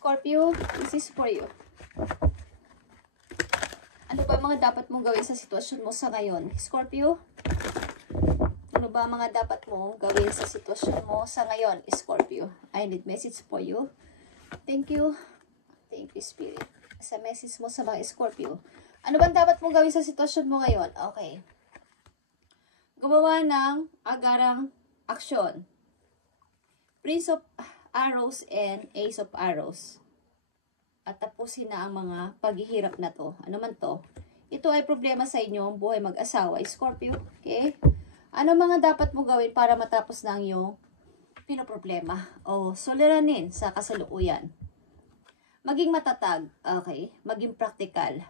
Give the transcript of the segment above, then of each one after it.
Scorpio, this is for you. Ano ba mga dapat mong gawin sa sitwasyon mo sa ngayon? Scorpio, ano ba mga dapat mong gawin sa sitwasyon mo sa ngayon? Scorpio, I need message for you. Thank you. Thank you, Spirit. Sa message mo sa mga Scorpio. Ano ba dapat mong gawin sa sitwasyon mo ngayon? Okay. Gumawa ng agarang aksyon. Prince of Arrows and Ace of Arrows. At tapusin na ang mga paghihirap na to. Ano man to? Ito ay problema sa inyong buhay mag-asawa, Scorpio. Okay? Ano mga dapat mo gawin para matapos na ang iyong pinoproblema o suliranin sa kasalukuyan? Maging matatag, okay? Maging practical.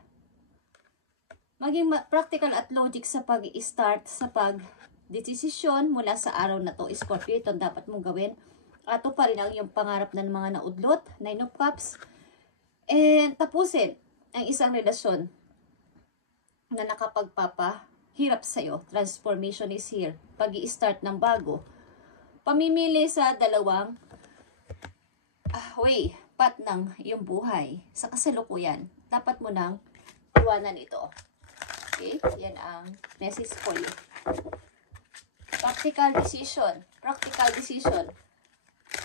Maging practical at logic sa pag-i-start sa pag-desisyon mula sa araw na to, Scorpio. Ito ang dapat mong gawin. Ato pa rin ang iyong pangarap ng mga naudlot, 9 of Cups. And tapusin ang isang relasyon na nakapagpapahirap sa'yo. Transformation is here. Pag-i-start ng bago. Pamimili sa dalawang way, path ng iyong buhay. Sa kasalukuyan, dapat mo nang iwanan ito. Okay? Yan ang message for you. Practical decision. Practical decision.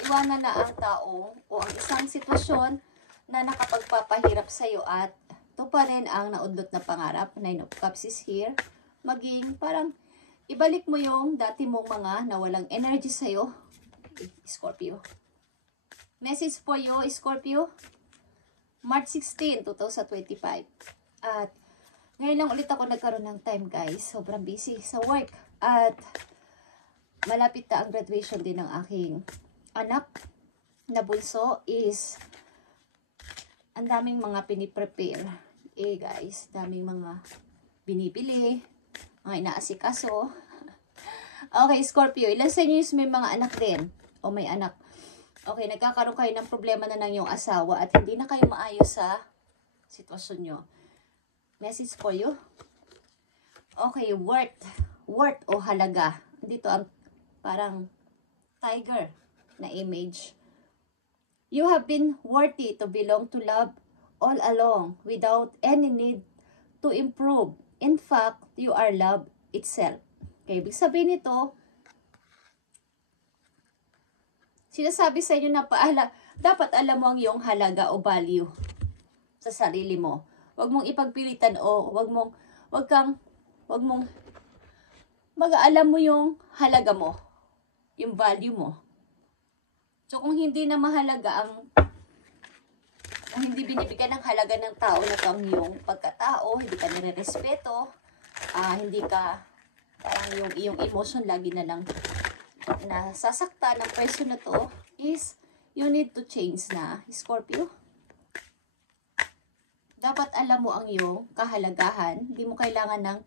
Iwanan na ang tao o ang isang sitwasyon na nakapagpapahirap sa iyo at tuparin ang naudlot na pangarap. 9 of Cups is here. Maging parang ibalik mo yung dati mong mga nawalang energy sa iyo, Scorpio. Message for you, Scorpio. March 16, 2025. At ngayon lang ulit ako nagkaroon ng time, guys. Sobrang busy sa work. At malapit na ang graduation din ng aking anak na bunso is ang daming mga piniprepare. Guys, daming mga binibili, mga inaasikaso. Okay, Scorpio, ilan sa inyo may mga anak din? O may anak? Okay, nagkakaroon kayo ng problema na ng iyong asawa at hindi na kayo maayos sa sitwasyon nyo. Message for you. Okay, worth o halaga. Dito ang parang tiger na image. You have been worthy to belong to love all along without any need to improve. In fact, you are love itself. Okay, ibig sabihin nito, sinasabi sa inyo na dapat alam mo ang iyong halaga o value sa sarili mo. Huwag mong ipagpilitan o huwag mong mag-aalam mo yung halaga mo, yung value mo. So, kung hindi na mahalaga kung hindi binibigyan ng halaga ng tao na ito ang iyong pagkatao, hindi ka nire-respeto, hindi ka, parang yung iyong emotion lagi na lang nasasaktan ng person na to, is you need to change na, Scorpio. Dapat alam mo ang iyong kahalagahan. Hindi mo kailangan ng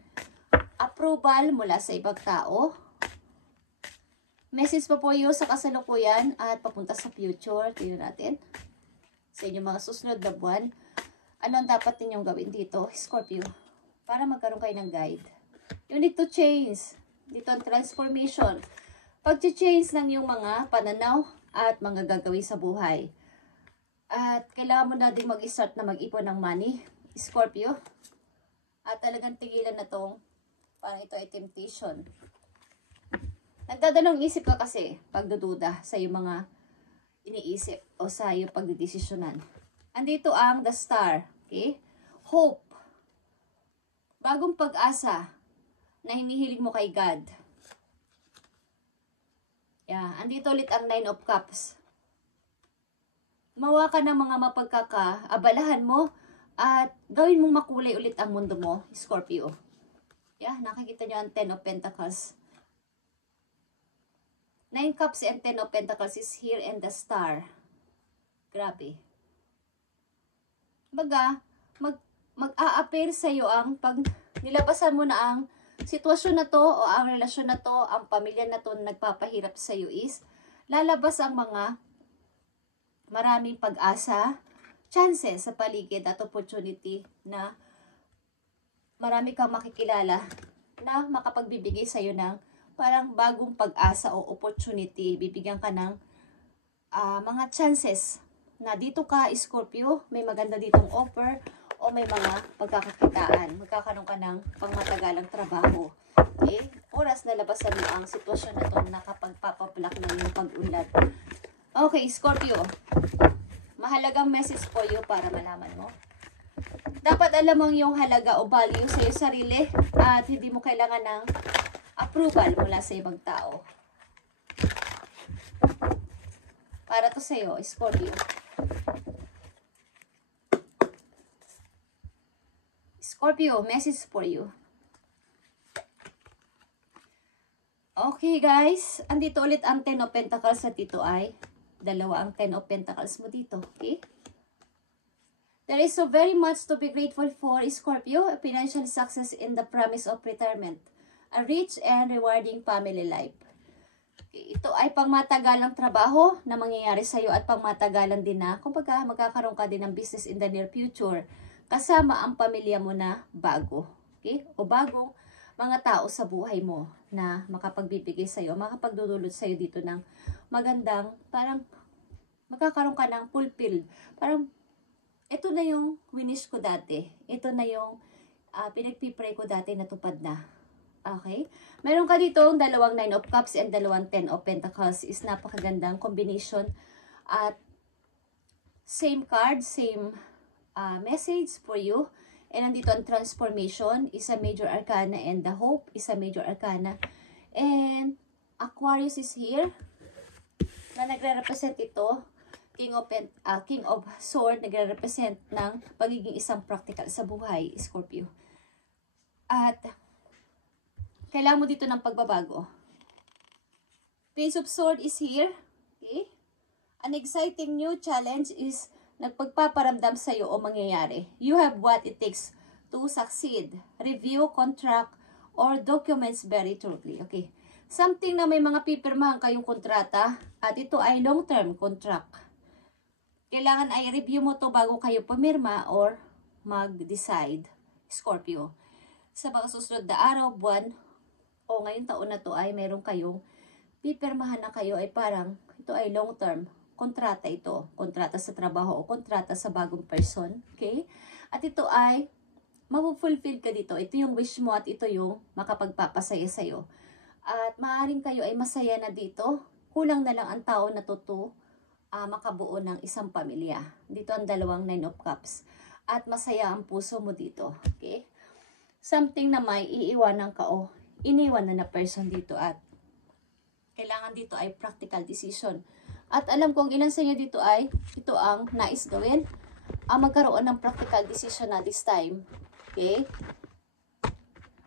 approval mula sa ibang tao. Message pa po yun sa kasalukuyan at papunta sa future. Tingnan natin. Sa inyong mga susunod na buwan. Ano ang dapat ninyong gawin dito, Scorpio? Para magkaroon kayo ng guide. You need to change. Dito ang transformation. Pag-change ng iyong mga pananaw at mga gagawin sa buhay. At kailangan mo na din mag-start na mag-ipon ng money, Scorpio. At talagang tigilan na tong, parang ito ay temptation. Nagdadalawang isip ka kasi pagdududa sa iyong mga iniisip o sa iyong pagdidesisyonan. Andito ang the star, okay? Hope. Bagong pag-asa na hinihiling mo kay God. Yeah, andito ulit ang 9 of Cups. Mawa ka ng mga mapagkakaabalahan mo at gawin mong makulay ulit ang mundo mo, Scorpio. Yeah, nakikita nyo ang 10 of Pentacles. 9 Cups and 10 of Pentacles is here and the star. Grabe. Baga, mag-a-appear sa iyo ang pag nilabasan mo na ang sitwasyon na to o ang relasyon na to, ang pamilya na to na nagpapahirap sa iyo is lalabas ang mga maraming pag-asa, chances sa paligid at opportunity na marami kang makikilala na makapagbibigay sa iyo ng parang bagong pag-asa o opportunity. Bibigyan ka ng mga chances na dito ka, Scorpio, may maganda ditong offer o may mga pagkakakitaan. Magkakaroon ka ng pangmatagalang trabaho. Okay? Oras na labasan mo ang sitwasyon na ito na kapag papablock na yung pag-unlad. Okay, Scorpio. Mahalagang message for you para malaman mo. Dapat alam mo yung halaga o value sa iyo sarili at hindi mo kailangan ng approval mula sa ibang tao. Para to sa iyo, Scorpio. Scorpio, message for you. Okay guys, andito ulit ang 10 of Pentacles at dito ay dalawa ang 10 of Pentacles mo dito. Okay? There is so very much to be grateful for, Scorpio. A financial success in the promise of retirement. A rich and rewarding family life. Okay, ito ay pangmatagalang trabaho na mangyayari sa iyo at pangmatagalan din na kumbaga magkakaroon ka din ng business in the near future kasama ang pamilya mo na bago. Okay? O bagong mga tao sa buhay mo na makapagbibigay sa iyo, makapagdudulot sa iyo dito ng magandang, parang magkakaroon ka ng fulfilled. Parang ito na yung winish ko dati. Ito na yung pinagpipray ko dati natupad na. Okay? Meron ka dito dalawang 9 of Cups and dalawang 10 of Pentacles. Is napakagandang combination. At same card, same message for you. And nandito ang transformation is a major arcana and the hope is a major arcana. And Aquarius is here na nagre-represent ito. King of Sword, nagre-represent ng pagiging isang practical sa buhay, Scorpio. At kailangan mo dito ng pagbabago. Page of Sword is here. Okay? An exciting new challenge is nagpagpaparamdam sa iyo o mangyayari. You have what it takes to succeed. Review, contract, or documents very truly. Okay. Something na may mga pipirmahan kayong kontrata at ito ay long-term contract. Kailangan ay review mo to bago kayo pumirma or mag-decide, Scorpio. Sa mga susunod na araw, buwan, o ngayong taon na to ay meron kayong pipirmahan na kayo ay parang ito ay long-term kontrata ito. Kontrata sa trabaho o kontrata sa bagong person. Okay? At ito ay mapufulfill ka dito. Ito yung wish mo at ito yung makapagpapasaya sa'yo. At maaaring kayo ay masaya na dito. Kulang na lang ang tao na makabuo ng isang pamilya. Dito ang dalawang 9 of Cups. At masaya ang puso mo dito. Okay? Something na may iiwanan ka o iniwan na person dito at kailangan dito ay practical decision. At alam kong ilan sa inyo dito ay ito ang nais gawin. Magkaroon ng practical decision na this time. Okay?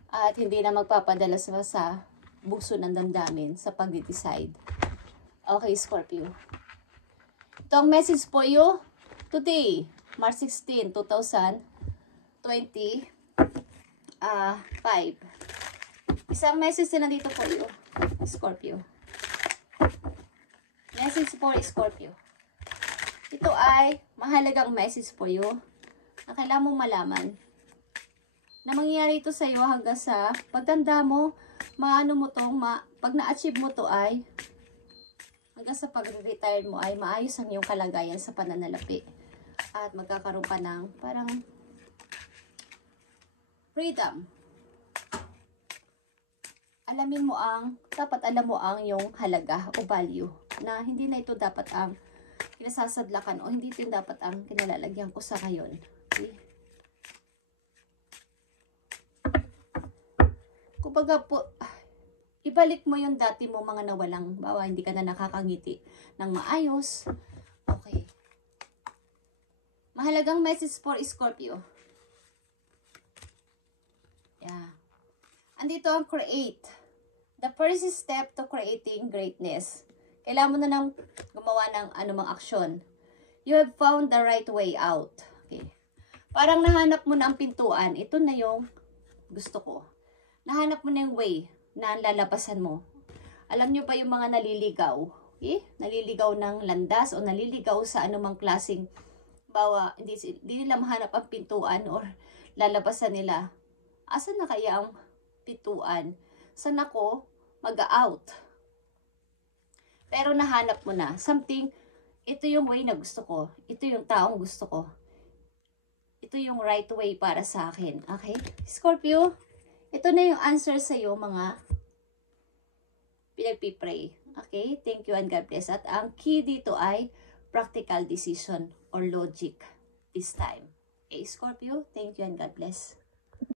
At hindi na magpapadala sa bugso ng damdamin sa pag-decide. Okay, Scorpio. Ito ang message for you today, March 16, 2025. Isang message na dito for you, Scorpio. Message for Scorpio. Ito ay mahalagang message for you na kailangan mong malaman na mangyayari ito sa iyo hanggang sa pagtanda mo, pag na-achieve mo to ay hanggang sa pag-retire mo ay maayos ang iyong kalagayan sa pananalapi at magkakaroon ka ng parang freedom. Dapat alam mo ang iyong halaga o value na hindi na ito dapat ang kinasasadlakan o hindi ito dapat ang kinalalagyan ko sa ngayon. Okay? Kumbaga po, ibalik mo yung dati mo mga nawalang, bawa hindi ka na nakakangiti ng maayos. Okay. Mahalagang message for Scorpio. Yeah. Andito ang create. The first step to creating greatness. Kailangan mo na nang gumawa ng anumang aksyon. You have found the right way out. Okay. Parang nahanap mo na ang pintuan. Ito na yung gusto ko. Nahanap mo na yung way na lalabasan mo. Alam nyo ba yung mga naliligaw? Okay? Naliligaw ng landas o naliligaw sa anumang klaseng hindi nila mahanap ang pintuan or lalabasan nila. Asan na kaya ang pintuan? Saan ako mag-out? Pero nahanap mo na. Something, ito yung way na gusto ko. Ito yung taong gusto ko. Ito yung right way para sa akin. Okay? Scorpio, ito na yung answer sa iyo, mga pinagpipray. Okay? Thank you and God bless. At ang key dito ay practical decision or logic this time. Okay, Scorpio, thank you and God bless.